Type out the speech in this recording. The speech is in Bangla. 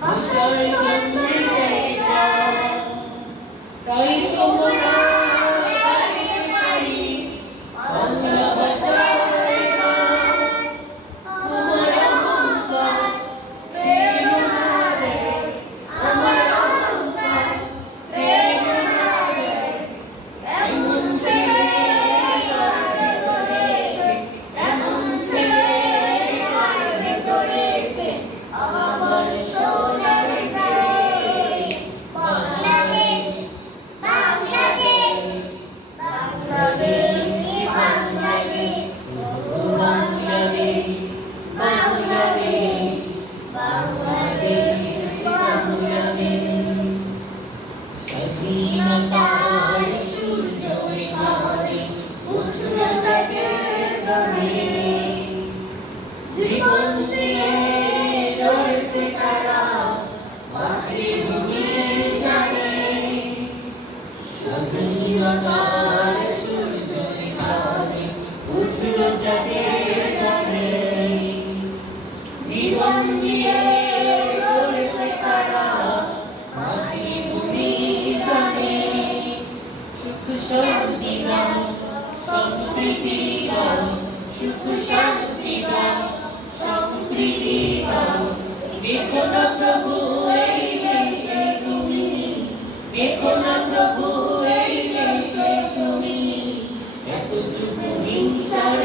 ভাষার জন্যে দেয় প্রাণ। তাই তোমরা গাইতে পারি বাংলা ভাষার গান। আমার অহংকার প্রেরণা দেয়, আমার অহংকার প্রেরণা দেয়। এমন ছেলে কার ভেতরেছে, এমন ছেলে কার ভেতরেছে আমার সোনার দেশ। বাংলাদেশ, বাংলাদেশ, বাংলাদেশ, বাংলাদেশ, ও বাংলাদেশ, বাংলাদেশ, বাংলাদেশ, বাংলাদেশ। স্বাধীনতার সূর্য এখানে উঠল চাঁদের গানে। জীবন দিয়ে লড়ছে তারা মাতৃভূমির জানে। স্বাধীনতার সূর্য এখানে উঠল চাঁদের গানে। জীবন দিয়ে লড়ছে তারা মাতৃভূমির জানে। সুখ শান্তি দাও, সম্প্রীতি দাও, সুখ শান্তি দাও, সম্প্রীতি দাও। দেখো না প্রভু এই দেশে তুমি, দেখো না প্রভু এই দেশে তুমি এত যুগ হিংসার